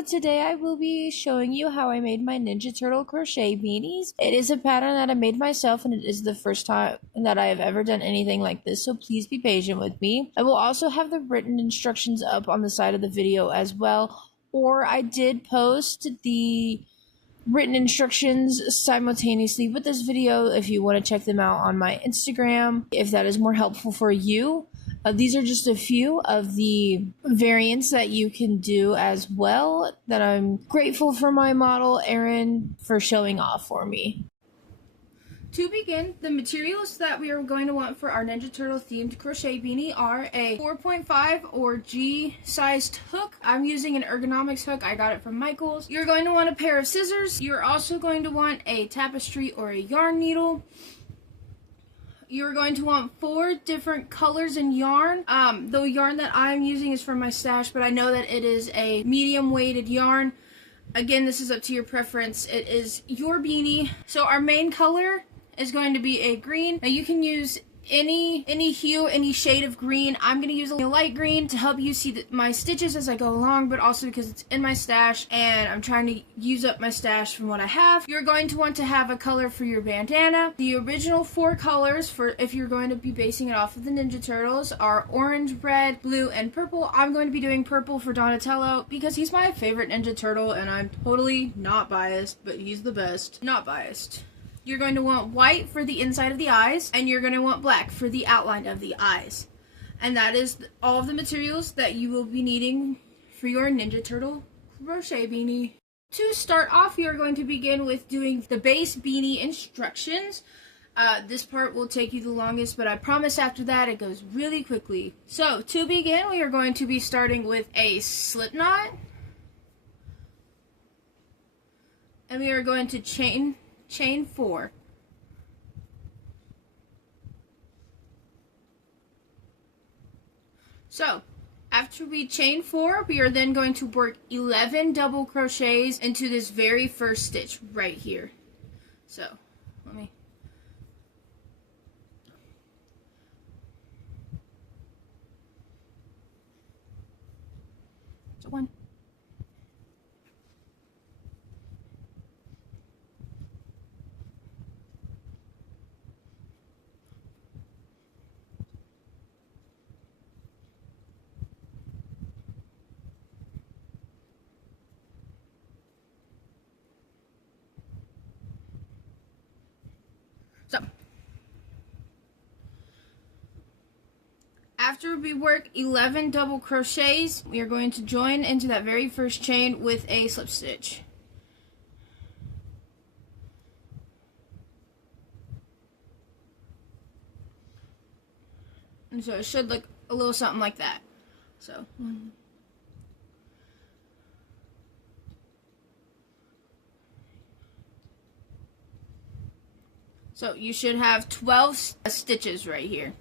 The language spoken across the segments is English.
So today I will be showing you how I made my Ninja Turtle crochet beanies. It is a pattern that I made myself and it is the first time that I have ever done anything like this, so please be patient with me. I will also have the written instructions up on the side of the video as well, or I did post the written instructions simultaneously with this video if you want to check them out on my Instagram, if that is more helpful for you. These are just a few of the variants that you can do as well that I'm grateful for my model Erin for showing off for me. To begin, the materials that we are going to want for our Ninja Turtle themed crochet beanie are a 4.5 or G sized hook. I'm using an ergonomics hook. I got it from Michael's. You're going to want a pair of scissors. You're also going to want a tapestry or a yarn needle. You're going to want 4 different colors in yarn. The yarn that I'm using is from my stash, but I know that it is a medium weighted yarn. Again, this is up to your preference. It is your beanie. So our main color is going to be a green. Now you can use any hue, any shade of green. I'm going to use a light green to help you see my stitches as I go along, but also because it's in my stash and I'm trying to use up my stash from what I have. You're going to want to have a color for your bandana. The original 4 colors for if you're going to be basing it off of the Ninja Turtles are orange, red, blue, and purple. I'm going to be doing purple for Donatello because he's my favorite Ninja Turtle and I'm totally not biased, but he's the best. Not biased. You're going to want white for the inside of the eyes, and you're going to want black for the outline of the eyes. And that is all of the materials that you will be needing for your Ninja Turtle crochet beanie. To start off, we are going to begin with doing the base beanie instructions. This part will take you the longest, but I promise after that it goes really quickly. So, to begin, we are going to be starting with a slip knot. And we are going to chain 4. So, after we chain 4, we are then going to work 11 double crochets into this very first stitch right here. So, let me... So 1. So, after we work 11 double crochets, we are going to join into that very first chain with a slip stitch. And so it should look a little something like that. So, 1. So you should have 12 stitches right here.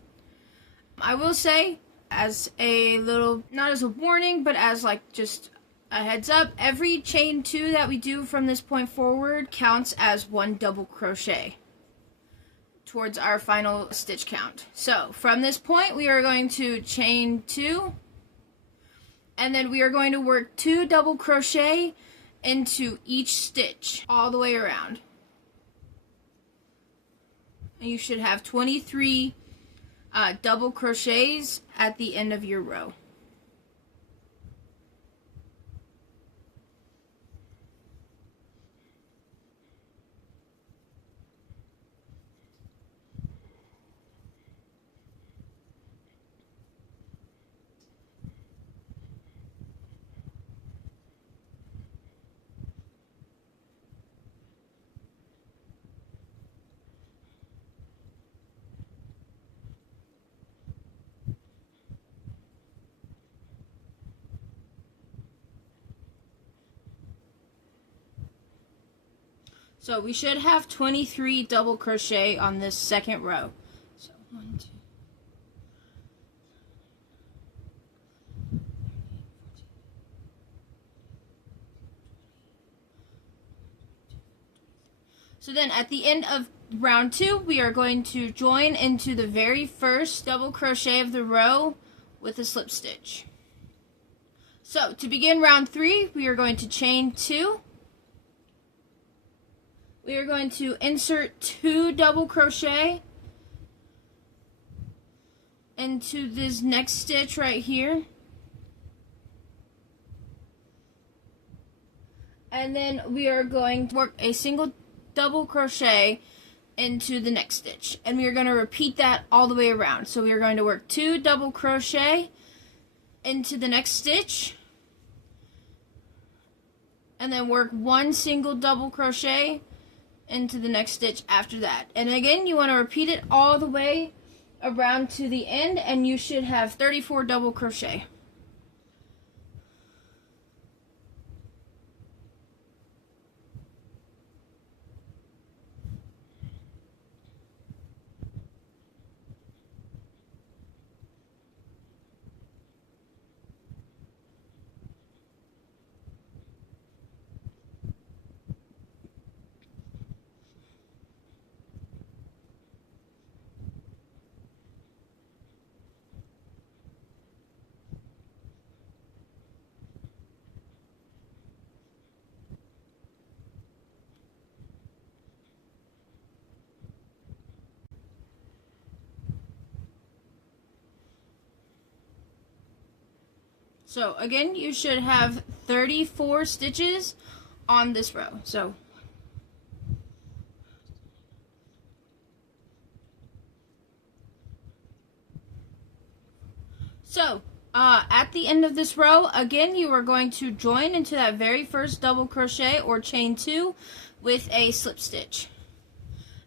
I will say, as a little, not as a warning, but as like just a heads up, every chain 2 that we do from this point forward counts as 1 double crochet towards our final stitch count. So from this point, we are going to chain 2, and then we are going to work 2 double crochet into each stitch all the way around. And you should have 23 double crochets at the end of your row. So we should have 23 double crochet on this second row. So 1, 2. So then at the end of round 2, we are going to join into the very first double crochet of the row with a slip stitch. So to begin round 3, we are going to chain 2. We are going to insert 2 double crochet into this next stitch right here. And then we are going to work a single double crochet into the next stitch. And we are going to repeat that all the way around. So we are going to work 2 double crochet into the next stitch. And then work 1 single double crochet into the next stitch after that. And again, you want to repeat it all the way around to the end, and you should have 34 double crochet. So again, you should have 34 stitches on this row. So at the end of this row, again, you are going to join into that very first double crochet or chain 2 with a slip stitch.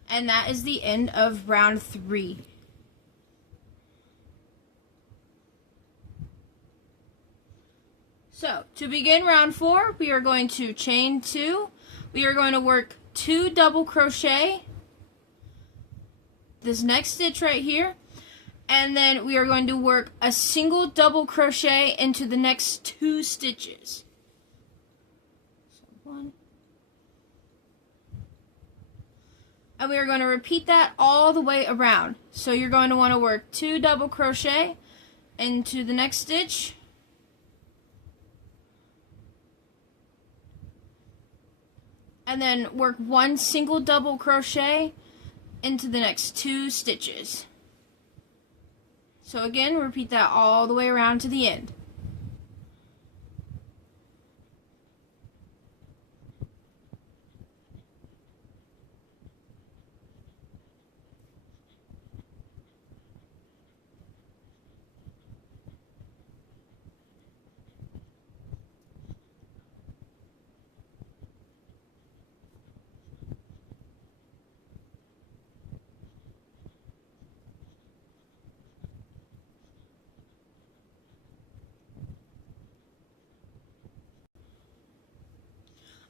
And that is the end of round 3. So, to begin round 4, we are going to chain 2. We are going to work 2 double crochet this next stitch right here, and then we are going to work a single double crochet into the next 2 stitches. So 1. And we are going to repeat that all the way around. So you're going to want to work 2 double crochet into the next stitch. And then work 1 single double crochet into the next 2 stitches. So again, repeat that all the way around to the end.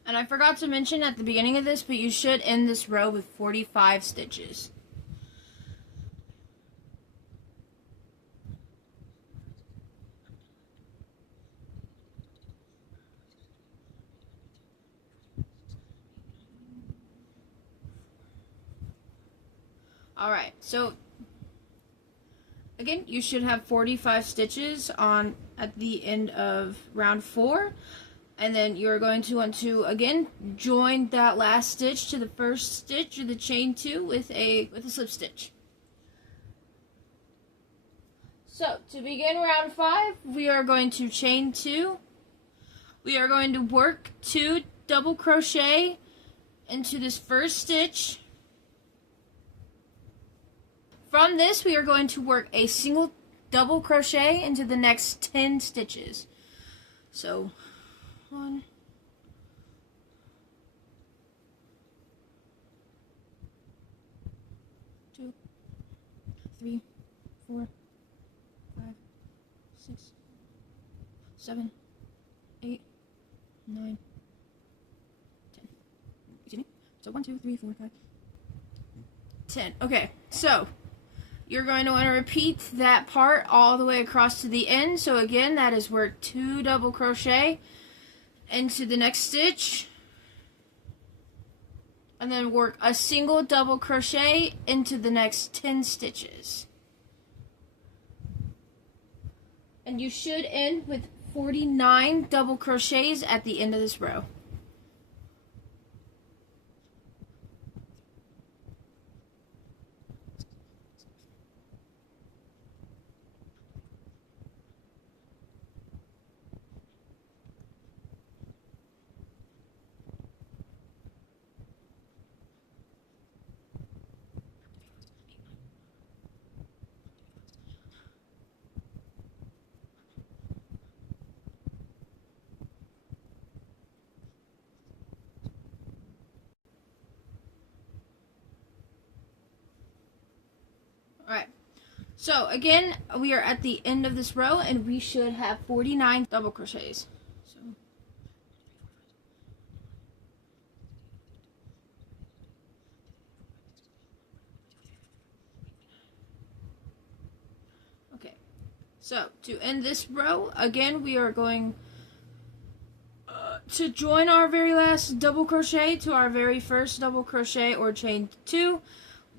And I forgot to mention at the beginning of this, but you should end this row with 45 stitches. Alright, so again, you should have 45 stitches on at the end of round 4. And then you're going to want to, again, join that last stitch to the first stitch of the chain 2 with a slip stitch. So, to begin round 5, we are going to chain 2. We are going to work 2 double crochet into this first stitch. From this, we are going to work a single double crochet into the next 10 stitches. So, 1, 2, 3, 4, 5, 6, 7, 8, 9, 10. Excuse me. So 1, 2, 3, 4, 5, 10. Okay, so you're going to want to repeat that part all the way across to the end. So again, that is work 2 double crochet into the next stitch, and then work a single double crochet into the next 10 stitches. And you should end with 49 double crochets at the end of this row. Alright, so again, we are at the end of this row and we should have 49 double crochets. So, okay, so to end this row, again, we are going to join our very last double crochet to our very first double crochet or chain 2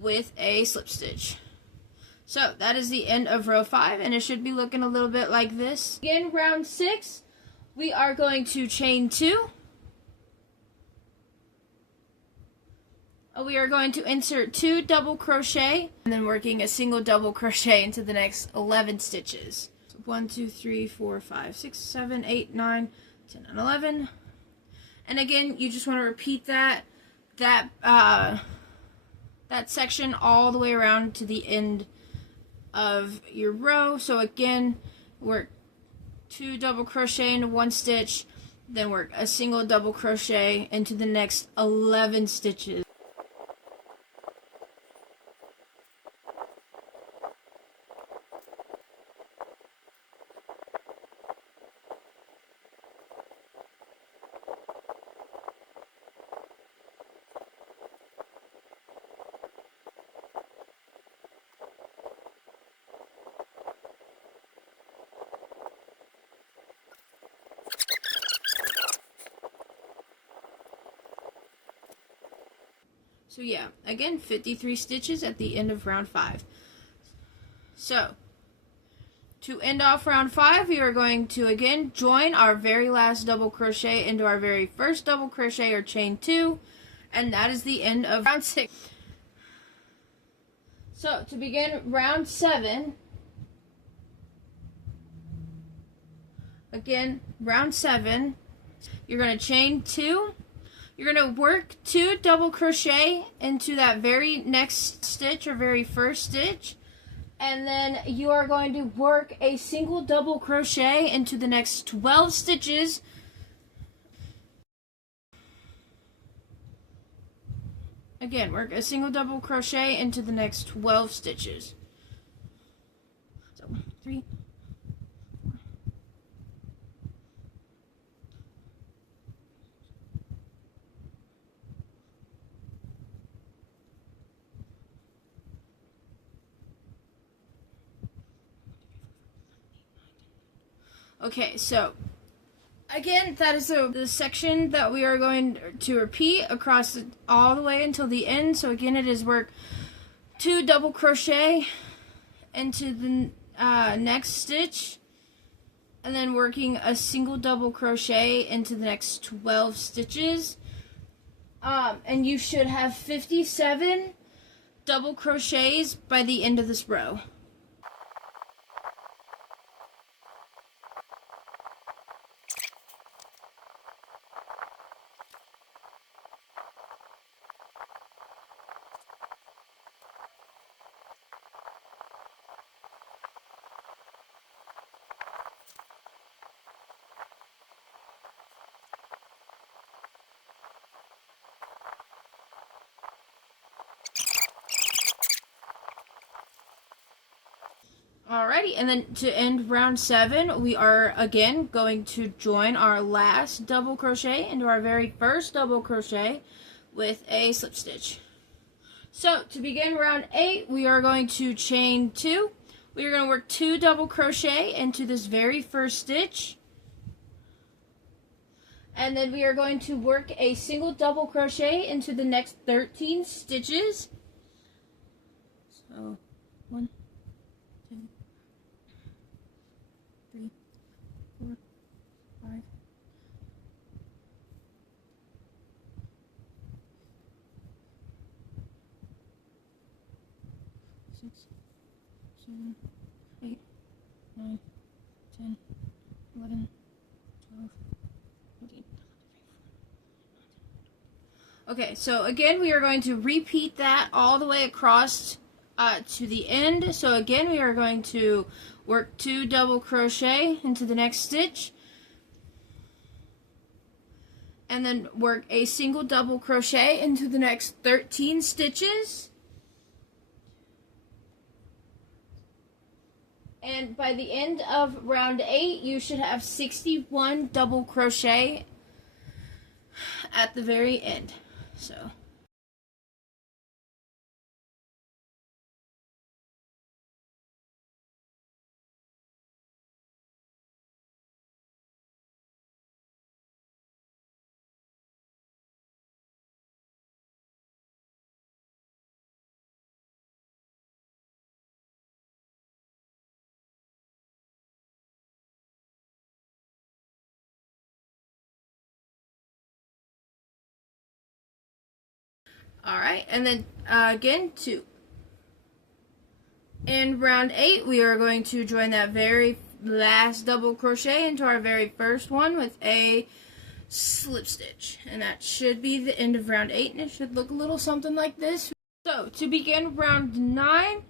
with a slip stitch. So that is the end of row 5, and it should be looking a little bit like this. In round 6, we are going to chain 2. We are going to insert 2 double crochet and then working a single double crochet into the next 11 stitches. So 1, 2, 3, 4, 5, 6, 7, 8, 9, 10, and 11. And again, you just want to repeat that section all the way around to the end of your row. So again, work 2 double crochet into 1 stitch, then work a single double crochet into the next 11 stitches. So yeah, again, 53 stitches at the end of round 5. So, to end off round 5, we are going to again join our very last double crochet into our very first double crochet or chain 2, and that is the end of round 6. So, to begin round 7, again, round 7, you're going to chain 2. You're going to work 2 double crochet into that very next stitch or very first stitch, and then you are going to work a single double crochet into the next 12 stitches. Again, work a single double crochet into the next 12 stitches. So 3, okay, so again, that is the section that we are going to repeat across all the way until the end. So again, it is work 2 double crochet into the next stitch, and then working a single double crochet into the next 12 stitches. And you should have 57 double crochets by the end of this row. Alrighty, and then to end round 7, we are again going to join our last double crochet into our very first double crochet with a slip stitch. So to begin round 8, we are going to chain 2. We are going to work 2 double crochet into this very first stitch, and then we are going to work a single double crochet into the next 13 stitches. So 1, 2, 3, 4, 6, 7, 8, 9, 10, 11, 12, 13. Okay, so again, we are going to repeat that all the way across to the end. So again, we are going to work 2 double crochet into the next stitch, and then work a single double crochet into the next 13 stitches. And by the end of round 8, you should have 61 double crochet at the very end. So alright, and then again, 2. In round 8, we are going to join that very last double crochet into our very first one with a slip stitch. And that should be the end of round 8, and it should look a little something like this. So, to begin round 9,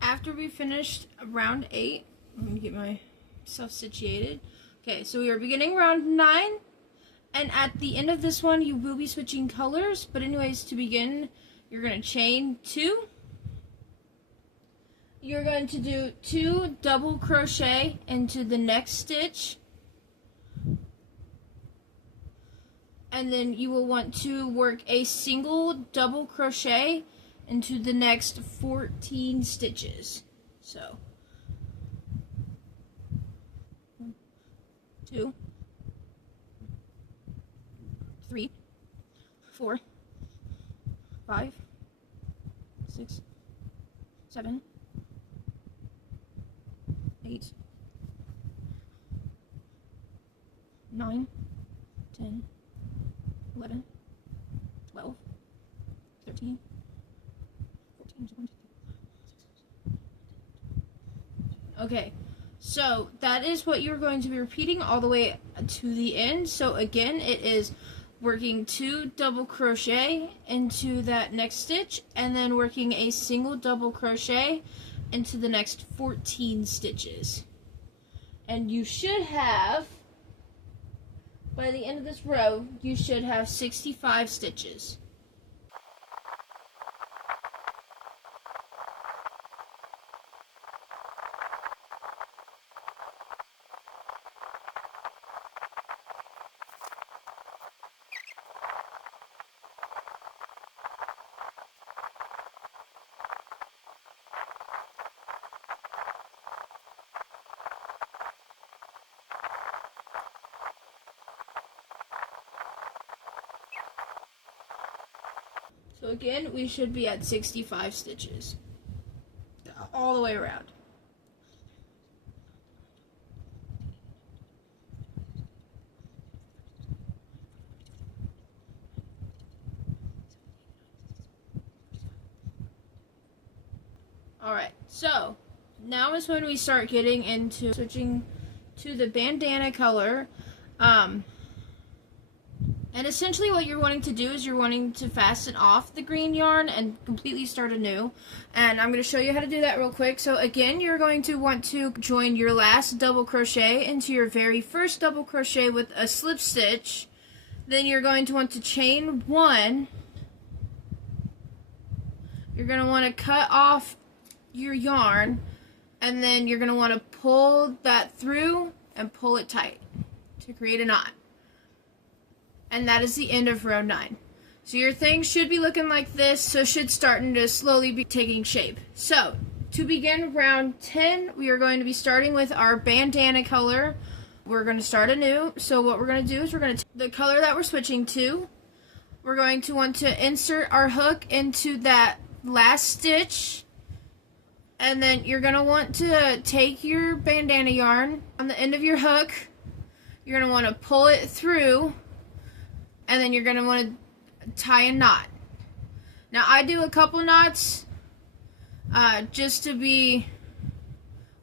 after we finished round 8, let me get myself situated. Okay, so we are beginning round 9. And at the end of this one, you will be switching colors. But anyways, to begin, you're going to chain 2. You're going to do 2 double crochet into the next stitch. And then you will want to work a single double crochet into the next 14 stitches. So, 1, 2, 3, 4, 5, 6, 7, 8, 9, 10, 11, 12, 13, 14. Okay, so that is what you're going to be repeating all the way to the end. So again, it is working 2 double crochet into that next stitch, and then working a single double crochet into the next 14 stitches. And you should have, by the end of this row, you should have 65 stitches. So again, we should be at 65 stitches all the way around. Alright, so now is when we start getting into switching to the bandana color. And essentially what you're wanting to do is you're wanting to fasten off the green yarn and completely start anew. And I'm going to show you how to do that real quick. So again, you're going to want to join your last double crochet into your very first double crochet with a slip stitch. Then you're going to want to chain 1. You're going to want to cut off your yarn, and then you're going to want to pull that through and pull it tight to create a knot. And that is the end of row 9. So your thing should be looking like this, so it should starting to slowly be taking shape. So to begin round 10, we are going to be starting with our bandana color. We're going to start anew. So what we're going to do is we're going to take the color that we're switching to. We're going to want to insert our hook into that last stitch. And then you're going to want to take your bandana yarn on the end of your hook. You're going to want to pull it through. And then you're going to want to tie a knot. Now I do a couple knots just to be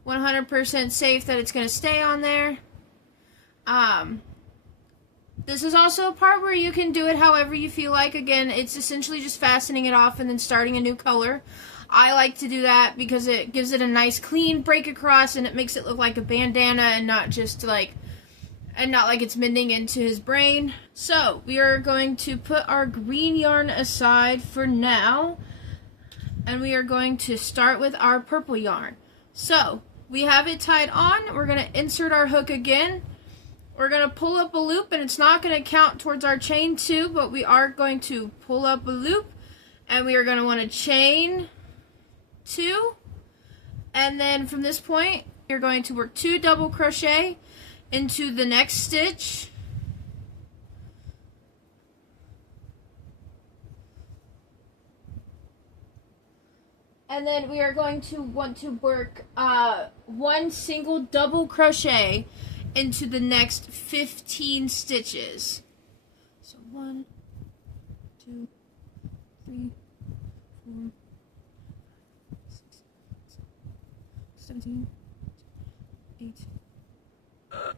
100% safe that it's going to stay on there. This is also a part where you can do it however you feel like. Again, it's essentially just fastening it off and then starting a new color. I like to do that because it gives it a nice clean break across and it makes it look like a bandana and not just like, and not like it's mending into his brain. So we are going to put our green yarn aside for now, and we are going to start with our purple yarn. So we have it tied on. We're going to insert our hook again. We're going to pull up a loop, and it's not going to count towards our chain 2, but we are going to pull up a loop, and we are going to want to chain 2, and then from this point you're going to work 2 double crochet into the next stitch, and then we are going to want to work 1 single double crochet into the next 15 stitches. So 1, 2, 3, 4, 17, 8, 8.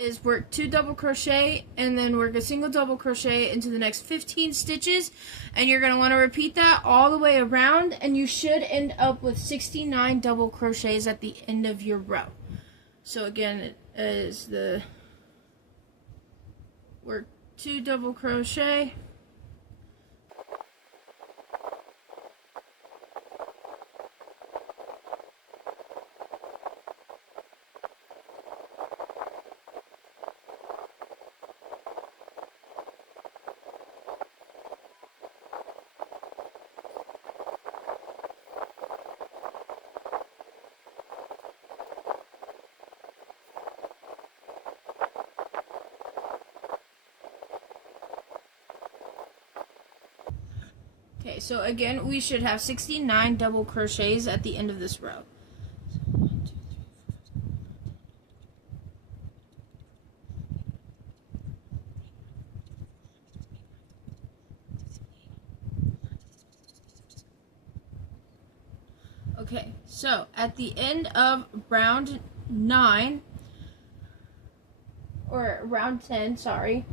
Is work 2 double crochet and then work a single double crochet into the next 15 stitches, and you're going to want to repeat that all the way around, and you should end up with 69 double crochets at the end of your row. So again, it is the work 2 double crochet, Okay, so again, we should have 69 double crochets at the end of this row. So 1, 2, 3, 4, 5, 6, 7, 8, 9, 10. Okay, so at the end of round 9, or round 10, sorry,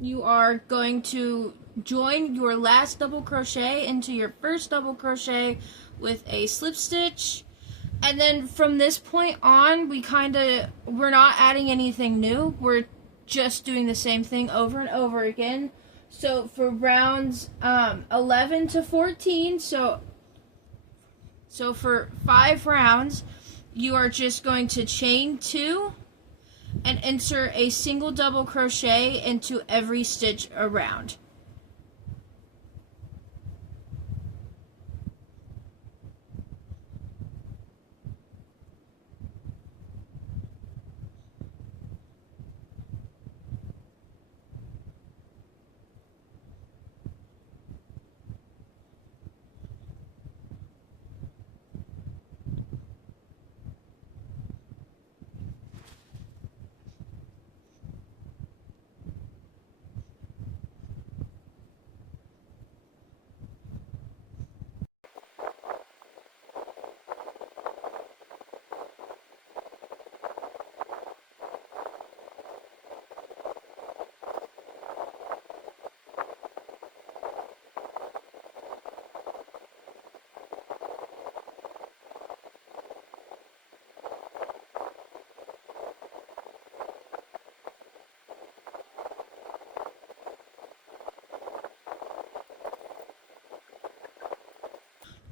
you are going to join your last double crochet into your first double crochet with a slip stitch, and then from this point on we're not adding anything new, we're just doing the same thing over and over again. So for rounds 11 to 14, so for 5 rounds you are just going to chain 2 and insert a single double crochet into every stitch around.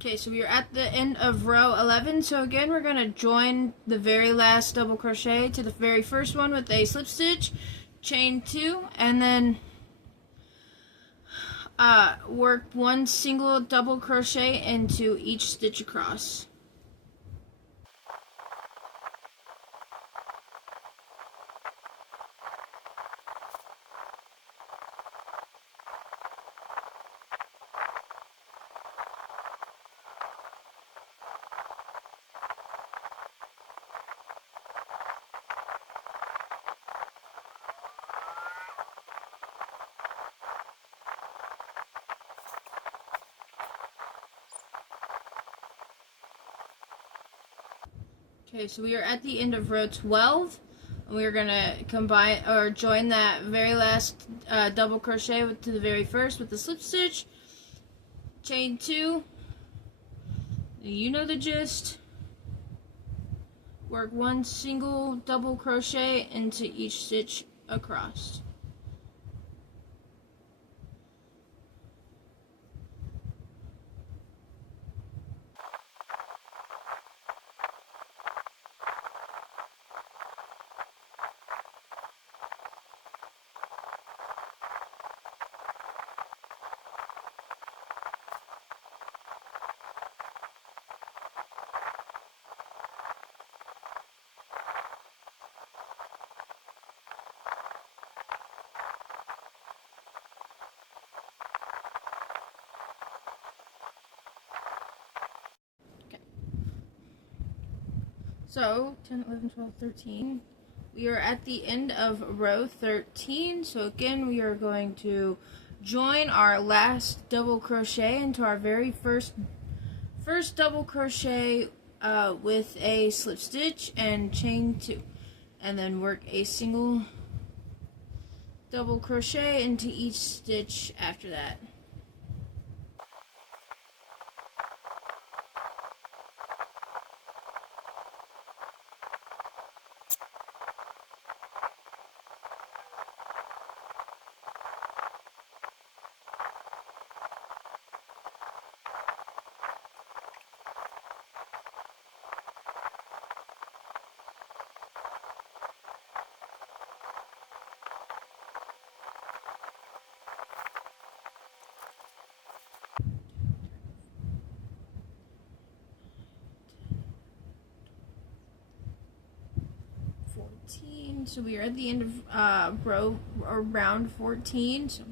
Okay, so we are at the end of row 11. So again, we're going to join the very last double crochet to the very first one with a slip stitch, chain 2, and then work 1 single double crochet into each stitch across. Okay, so we are at the end of row 12. We're gonna combine or join that very last double crochet to the very first with the slip stitch, chain 2. You know the gist. Work one single double crochet into each stitch across. So 10, 11, 12, 13. We are at the end of row 13. So again, we are going to join our last double crochet into our very first double crochet with a slip stitch and chain 2, and then work a single double crochet into each stitch after that. So we are at the end of row or round 14. So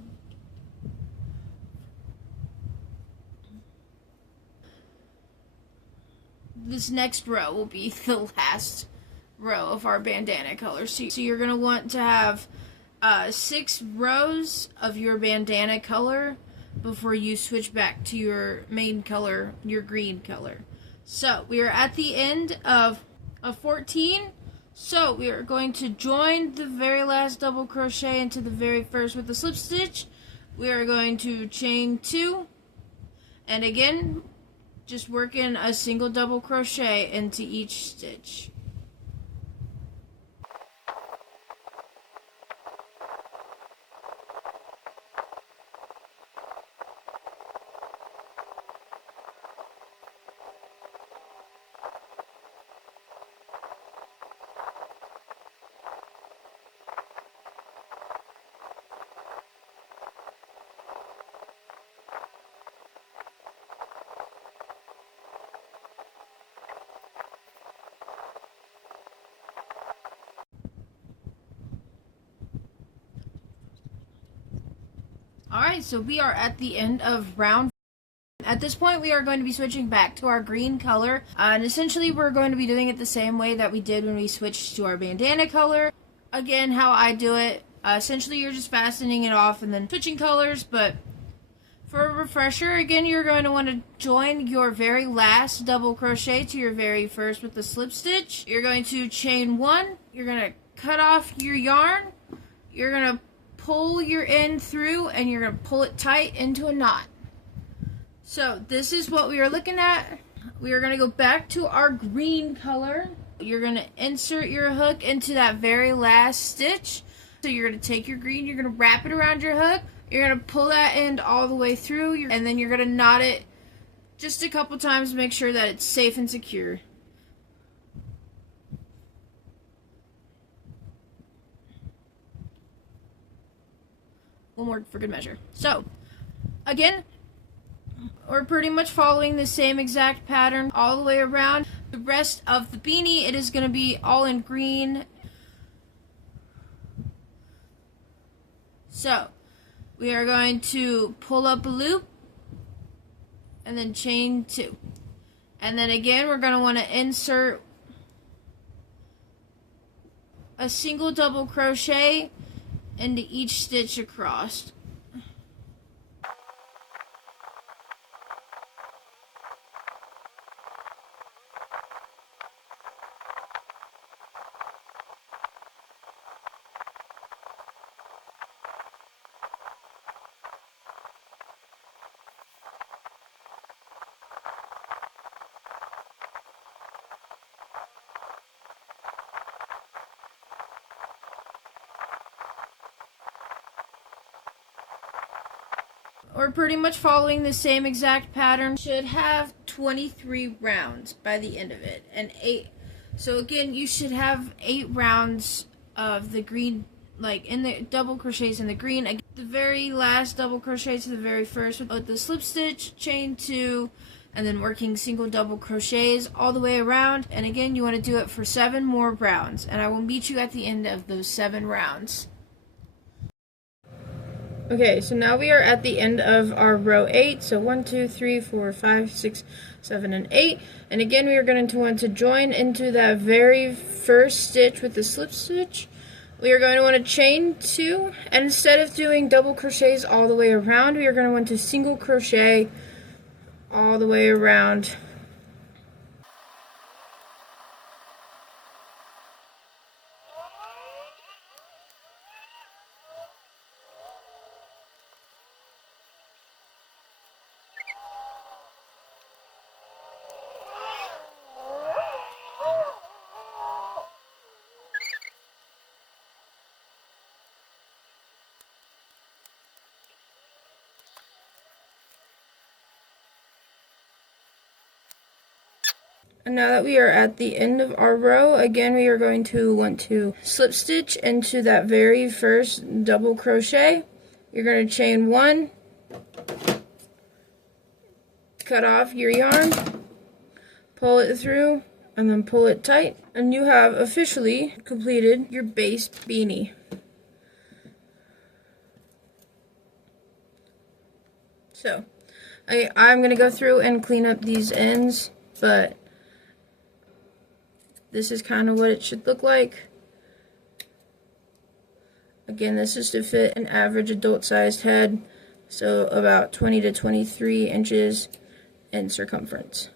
this next row will be the last row of our bandana color. So you're going to want to have 6 rows of your bandana color before you switch back to your main color, your green color. So we are at the end of 14. So we are going to join the very last double crochet into the very first with the slip stitch. We are going to chain 2, and again, just work in a single double crochet into each stitch. Alright, so we are at the end of round. At this point, we are going to be switching back to our green color, and essentially we're going to be doing it the same way that we did when we switched to our bandana color. Again, how I do it, essentially you're just fastening it off and then switching colors, but for a refresher, again, you're going to want to join your very last double crochet to your very first with the slip stitch. You're going to chain 1, you're going to cut off your yarn, you're going to pull your end through, and you're going to pull it tight into a knot. So this is what we are looking at. We are going to go back to our green color. You're going to insert your hook into that very last stitch. So you're going to take your green, you're going to wrap it around your hook, you're going to pull that end all the way through, and then you're going to knot it just a couple times to make sure that it's safe and secure. One more for good measure. So, again, we're pretty much following the same exact pattern all the way around. The rest of the beanie, it is going to be all in green. So, we are going to pull up a loop and then chain 2. And then again, we're going to want to insert a single double crochet into each stitch across. we're pretty much following the same exact pattern. Should have 23 rounds by the end of it, and 8. So again, you should have 8 rounds of the green, like in the double crochets in the green. Again, the very last double crochet to the very first with the slip stitch, chain 2, and then working single double crochets all the way around. And again, you want to do it for 7 more rounds, and I will meet you at the end of those 7 rounds. Okay, so now we are at the end of our row 8. So 1, 2, 3, 4, 5, 6, 7, and 8. And again, we are going to want to join into that very first stitch with the slip stitch. We are going to want to chain 2, and instead of doing double crochets all the way around, we are going to want to single crochet all the way around. And now that we are at the end of our row, again we are going to want to slip stitch into that very first double crochet. You're going to chain 1, cut off your yarn, pull it through, and then pull it tight, and you have officially completed your base beanie. So I'm going to go through and clean up these ends, but this is kind of what it should look like. Again, this is to fit an average adult-sized head, so about 20 to 23 inches in circumference.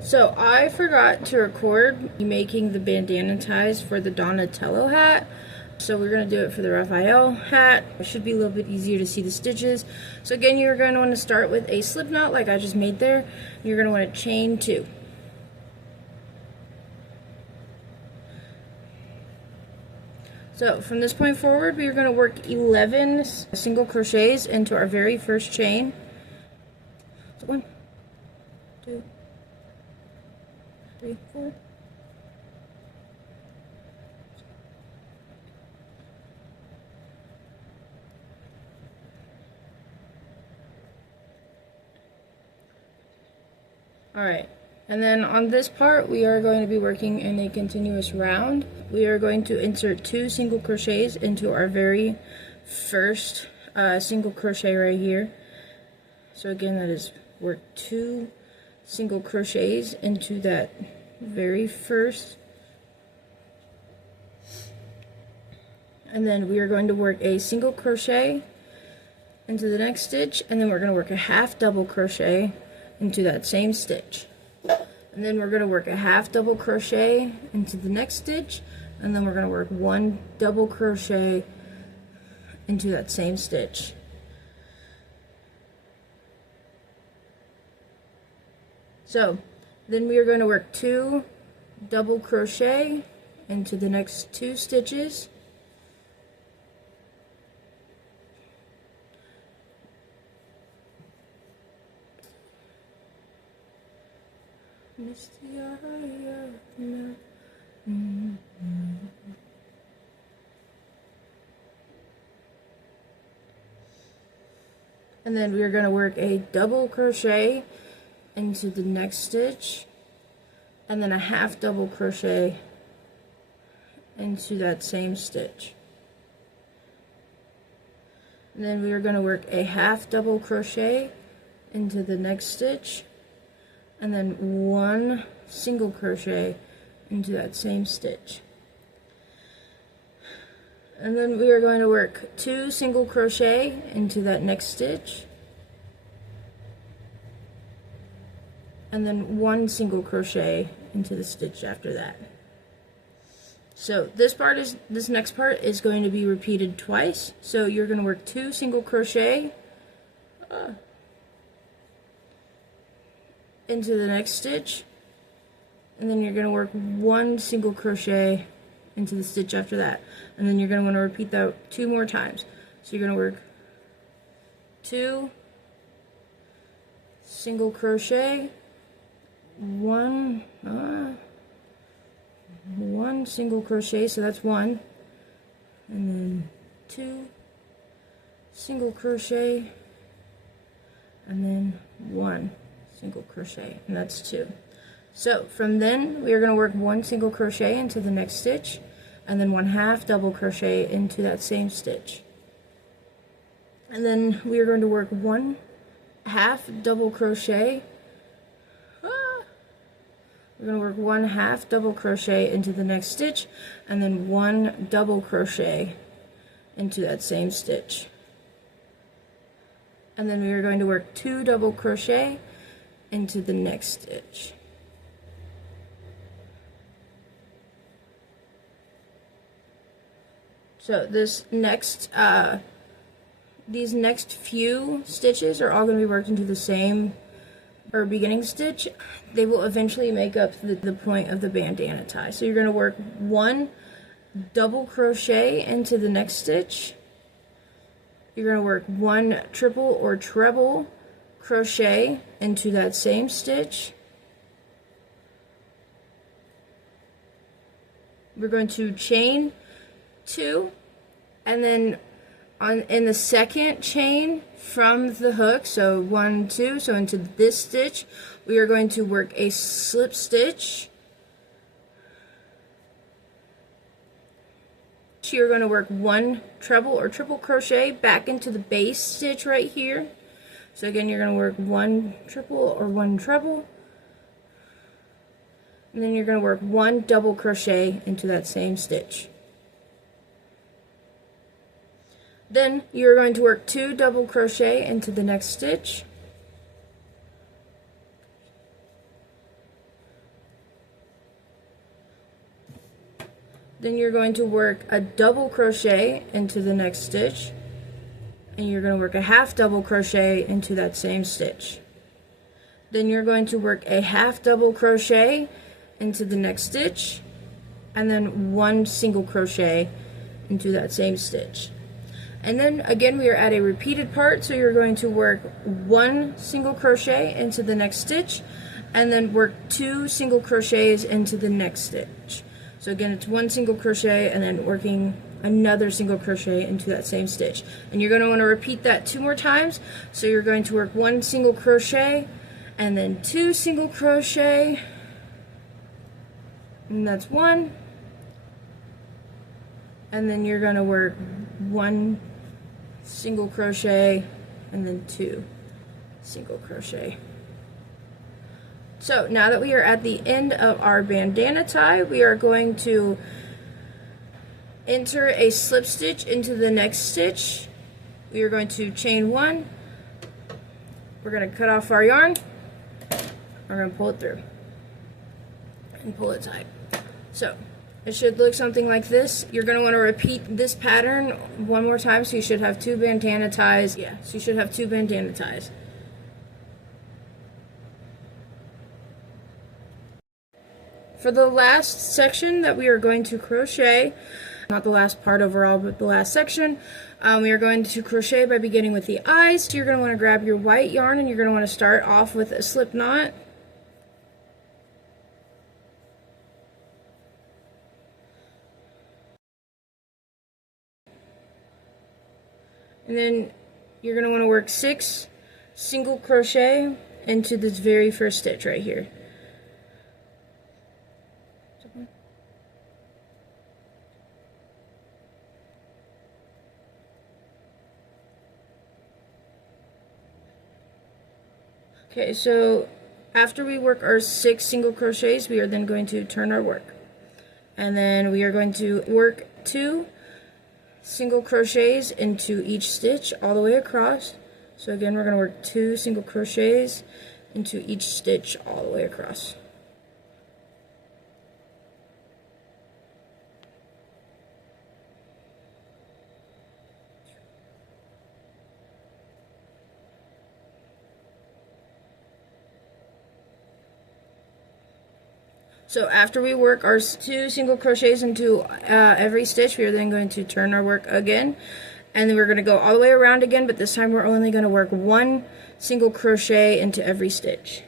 So I forgot to record making the bandana ties for the Donatello hat. So we're going to do it for the Raphael hat. It should be a little bit easier to see the stitches. So again, you're going to want to start with a slip knot like I just made there. You're going to want to chain 2. So from this point forward, we are going to work 11 single crochets into our very first chain. So 1, 2, 3, 4. Alright, and then on this part we are going to be working in a continuous round. We are going to insert 2 single crochets into our very first single crochet right here. So again, that is work 2 single crochets into that very first, and then we are going to work a single crochet into the next stitch, and then we're going to work a half double crochet into that same stitch, and then we're going to work a half double crochet into the next stitch, and then we're going to work 1 double crochet into that same stitch. So then we are going to work 2 double crochet into the next 2 stitches, and then we are going to work a double crochet into the next stitch, and then a half double crochet into that same stitch. And then we are going to work a half double crochet into the next stitch, and then 1 single crochet into that same stitch. And then we are going to work 2 single crochet into that next stitch, and then 1 single crochet into the stitch after that. So this next part is going to be repeated twice. So you're going to work 2 single crochet into the next stitch, and then you're going to work 1 single crochet into the stitch after that, and then you're going to want to repeat that 2 more times. So you're going to work 2 single crochet, 1 single crochet, so that's 1, and then 2 single crochet, and then 1 single crochet, and that's 2. So from then we are going to work 1 single crochet into the next stitch, and then 1/2 double crochet into that same stitch, and then we are going to work 1/2 double crochet. We're going to work 1/2 double crochet into the next stitch, and then 1 double crochet into that same stitch, and then we are going to work 2 double crochet into the next stitch. So this next these next few stitches are all going to be worked into the same beginning stitch. They will eventually make up the point of the bandana tie. So you're going to work 1 double crochet into the next stitch. You're going to work 1 triple or treble crochet into that same stitch. We're going to chain 2, and then in the second chain from the hook, so 1, 2, so into this stitch, we are going to work a slip stitch. You're going to work 1 treble or triple crochet back into the base stitch right here. So again, you're going to work 1 triple or 1 treble, and then you're going to work 1 double crochet into that same stitch. Then you're going to work 2 double crochet into the next stitch. Then you're going to work a double crochet into the next stitch, and you're going to work a 1/2 double crochet into that same stitch. Then you're going to work a 1/2 double crochet into the next stitch, and then 1 single crochet into that same stitch. And then again, we are at a repeated part, so you're going to work 1 single crochet into the next stitch, and then work 2 single crochets into the next stitch. So again, it's 1 single crochet and then working another single crochet into that same stitch. And you're going to want to repeat that 2 more times. So you're going to work 1 single crochet and then 2 single crochet, and that's 1. And then you're going to work 1 single crochet and then 2 single crochet. So now that we are at the end of our bandana tie, we are going to enter a slip stitch into the next stitch. We are going to chain 1. We're going to cut off our yarn. We're going to pull it through and pull it tight. So it should look something like this. You're going to want to repeat this pattern 1 more time, so you should have 2 bandana ties. Yeah, so you should have 2 bandana ties. For the last section that we are going to crochet, not the last part overall, but the last section, we are going to crochet by beginning with the eyes. So you're going to want to grab your white yarn, and you're going to want to start off with a slip knot. And then you're going to want to work 6 single crochet into this very first stitch right here. Okay, so after we work our 6 single crochets, we are then going to turn our work. And then we are going to work 2 single crochets into each stitch all the way across. So again, we're going to work 2 single crochets into each stitch all the way across. So after we work our 2 single crochets into every stitch, we are then going to turn our work again, and then we're going to go all the way around again, but this time we're only going to work 1 single crochet into every stitch.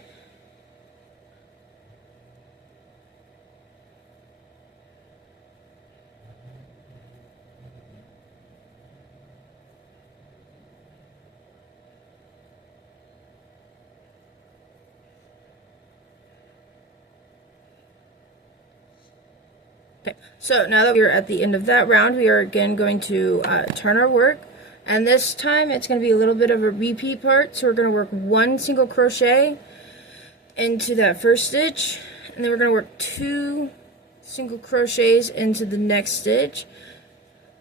Okay, so now that we're at the end of that round, we are again going to turn our work, and this time it's going to be a little bit of a repeat part. So we're going to work 1 single crochet into that first stitch, and then we're going to work 2 single crochets into the next stitch,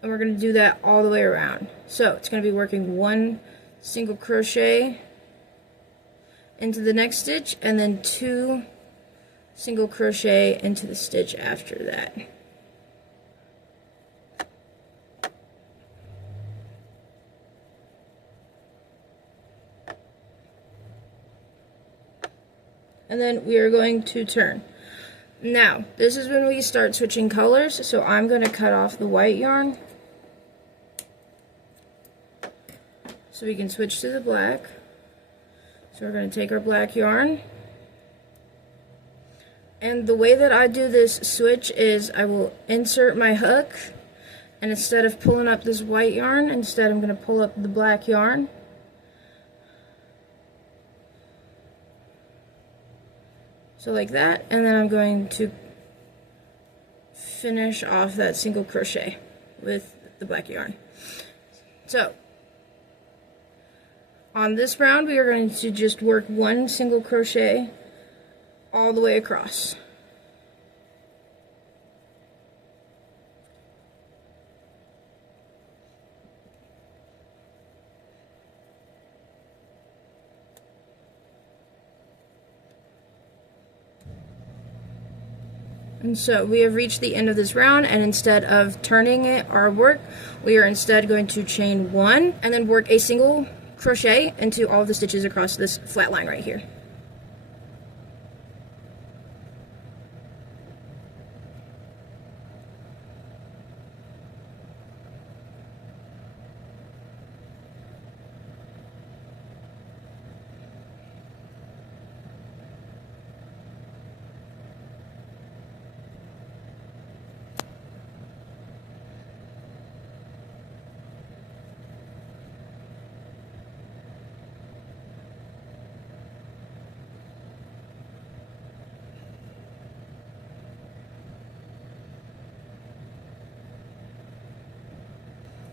and we're going to do that all the way around. So it's going to be working 1 single crochet into the next stitch, and then 2 single crochet into the stitch after that. And then we are going to turn. Now, this is when we start switching colors, so I'm going to cut off the white yarn so we can switch to the black. So we're going to take our black yarn. And the way that I do this switch is I will insert my hook, and instead of pulling up this white yarn, instead I'm going to pull up the black yarn. So like that, and then I'm going to finish off that single crochet with the black yarn. So on this round we are going to just work 1 single crochet all the way across. And so we have reached the end of this round, and instead of turning our work, we are instead going to chain 1 and then work a single crochet into all of the stitches across this flat line right here.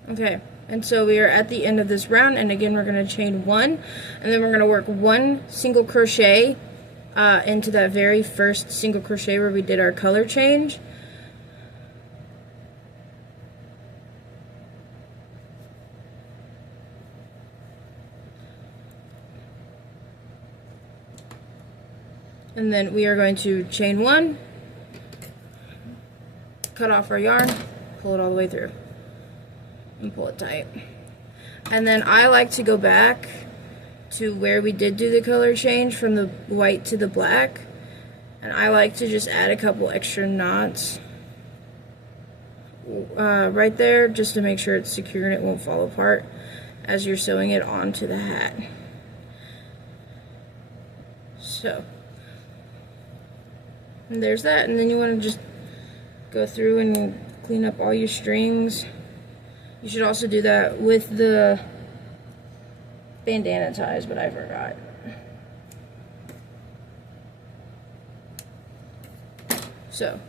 Okay, and so we are at the end of this round, and again we're going to chain 1, and then we're going to work 1 single crochet into that very first single crochet where we did our color change. And then we are going to chain 1, cut off our yarn, pull it all the way through, and pull it tight. And then I like to go back to where we did do the color change from the white to the black, and I like to just add a couple extra knots right there just to make sure it's secure and it won't fall apart as you're sewing it onto the hat. So, and there's that, and then you want to just go through and clean up all your strings. You should also do that with the bandana ties, but I forgot. So,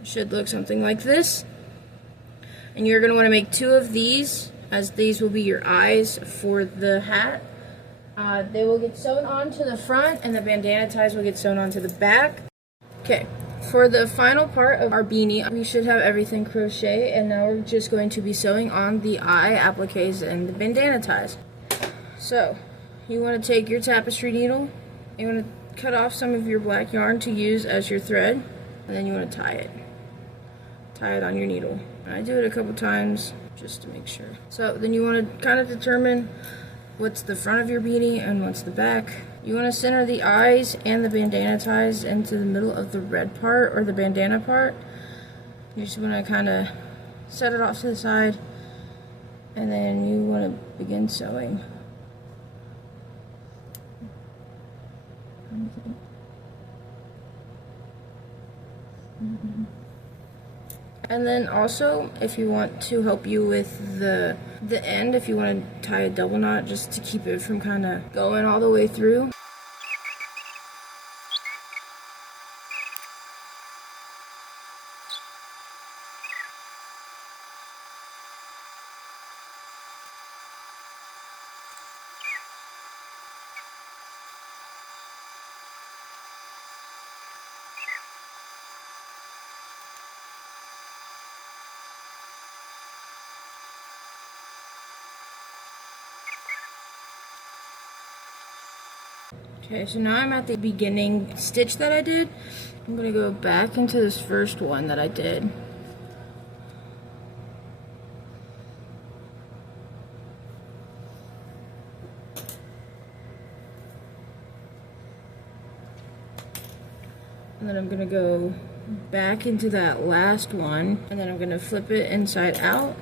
it should look something like this. And you're going to want to make 2 of these, as these will be your eyes for the hat. They will get sewn onto the front, and the bandana ties will get sewn onto the back. Okay, for the final part of our beanie, we should have everything crochet, and now we're just going to be sewing on the eye appliques and the bandana ties. So, you want to take your tapestry needle, you want to cut off some of your black yarn to use as your thread, and then you want to tie it. Tie it on your needle. And I do it a couple times just to make sure. So then you want to kind of determine what's the front of your beanie and what's the back. You want to center the eyes and the bandana ties into the middle of the red part or the bandana part. You just want to kind of set it off to the side, and then you want to begin sewing. And then also, if you want to help you with the end, if you want to tie a double knot just to keep it from kind of going all the way through. Okay, so now I'm at the beginning stitch that I did. I'm going to go back into this first one that I did. And then I'm going to go back into that last one, and then I'm going to flip it inside out.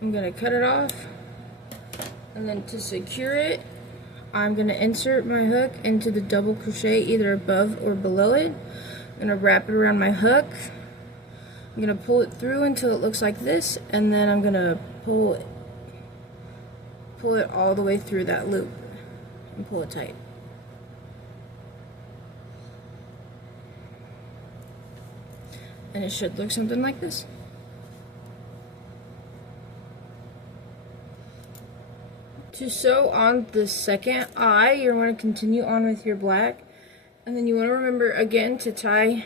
I'm going to cut it off. And then to secure it, I'm going to insert my hook into the double crochet either above or below it. I'm going to wrap it around my hook. I'm going to pull it through until it looks like this, and then I'm going to pull it all the way through that loop and pull it tight. And it should look something like this. To sew on the second eye, you want to continue on with your black, and then you want to remember again to tie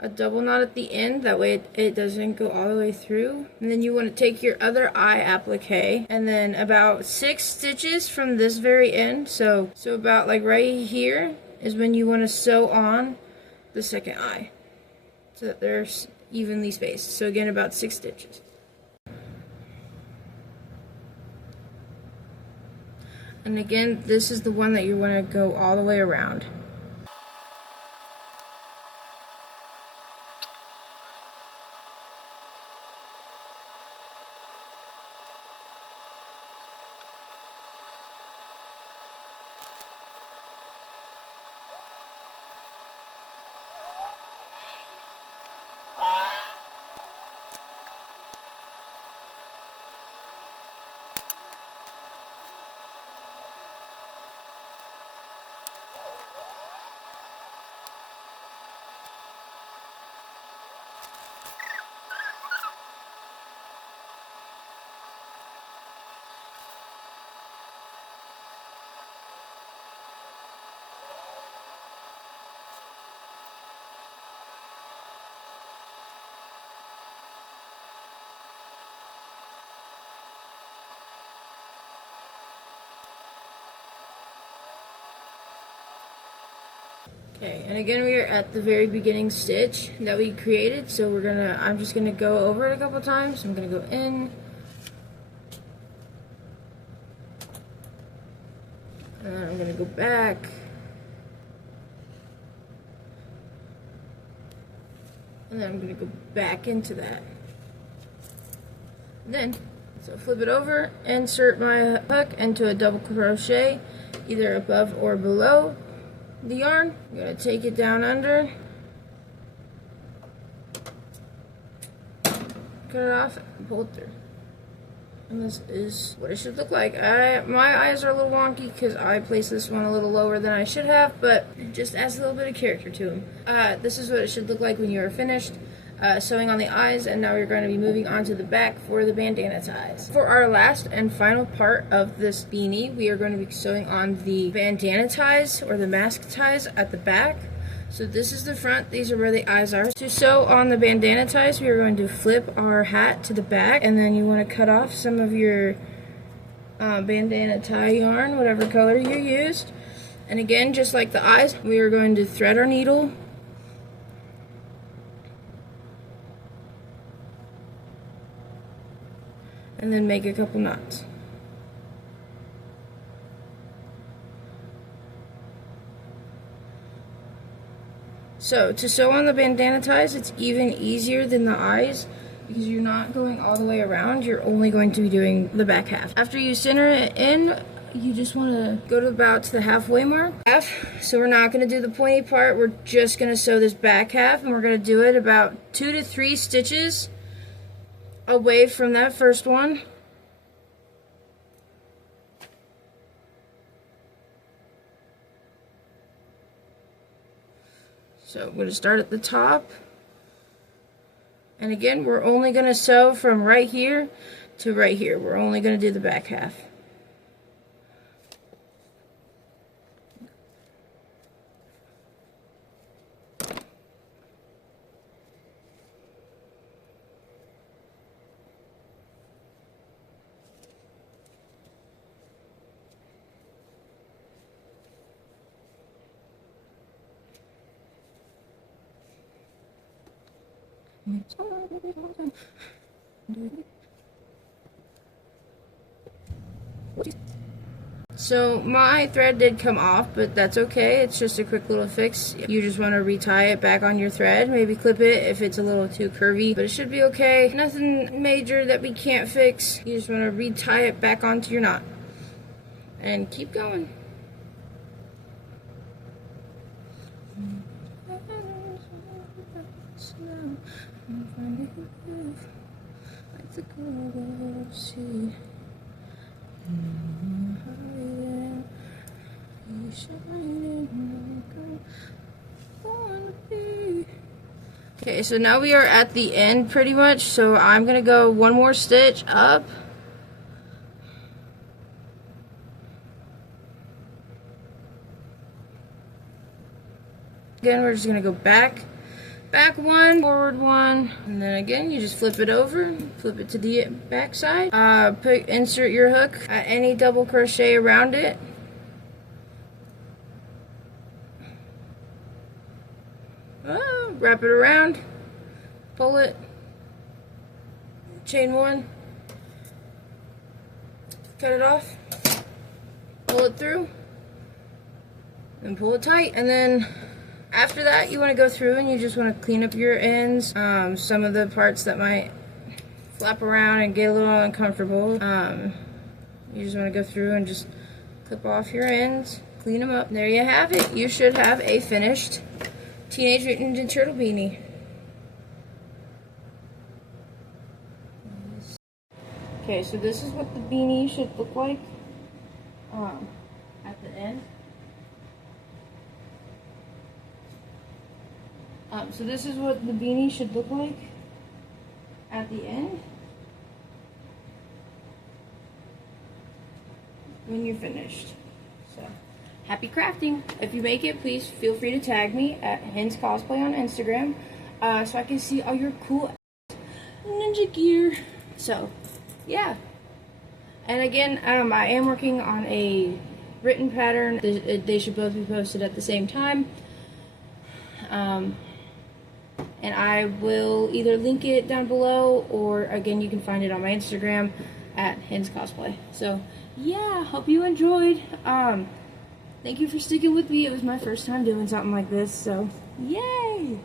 a double knot at the end, that way it doesn't go all the way through. And then you want to take your other eye applique, and then about 6 stitches from this very end, so about like right here is when you want to sew on the second eye, so that they're evenly spaced. So again, about 6 stitches. And again, this is the one that you want to go all the way around. Okay, and again we are at the very beginning stitch that we created, so I'm just gonna go over it a couple times. I'm gonna go in, and then I'm gonna go back, and then I'm gonna go back into that. Then, so flip it over, insert my hook into a double crochet, either above or below the yarn. I'm going to take it down under, cut it off, and pull it through. And this is what it should look like. My eyes are a little wonky because I placed this one a little lower than I should have, but it just adds a little bit of character to them. This is what it should look like when you are finished sewing on the eyes, and now we're going to be moving on to the back for the bandana ties. For our last and final part of this beanie, we are going to be sewing on the bandana ties or the mask ties at the back. So this is the front, these are where the eyes are. To sew on the bandana ties, we are going to flip our hat to the back, and then you want to cut off some of your bandana tie yarn, whatever color you used. And again, just like the eyes, we are going to thread our needle and then make a couple knots. So to sew on the bandana ties, it's even easier than the eyes because you're not going all the way around, you're only going to be doing the back half. After you center it in, you just want to go to about the halfway mark. So we're not going to do the pointy part, we're just going to sew this back half, and we're going to do it about 2 to 3 stitches away from that first one. So I'm going to start at the top, and again we're only going to sew from right here to right here. We're only going to do the back half. So my thread did come off, but that's okay. It's just a quick little fix. You just want to retie it back on your thread. Maybe clip it if it's a little too curvy, but it should be okay. Nothing major that we can't fix. You just want to retie it back onto your knot and keep going. Okay, so now we are at the end pretty much, so I'm gonna go one more stitch up. Again, we're just gonna go back one, forward one, and then again you just flip it over, flip it to the back side. Insert your hook at any double crochet around it. Wrap it around, pull it, chain one, cut it off, pull it through, and pull it tight. And then after that, you want to go through and you just want to clean up your ends, some of the parts that might flap around and get a little uncomfortable. You just want to go through and just clip off your ends, clean them up. There you have it. You should have a finished Teenage Mutant Ninja Turtle beanie. Okay, so this is what the beanie should look like at the end. So this is what the beanie should look like at the end when you're finished. So, happy crafting. If you make it, please feel free to tag me at Hens Cosplay on Instagram so I can see all your cool ninja gear. So, yeah. And again, I am working on a written pattern. They should both be posted at the same time. And I will either link it down below, or again you can find it on my Instagram at Hens Cosplay. So yeah, hope you enjoyed. Thank you for sticking with me. It was my first time doing something like this, so yay!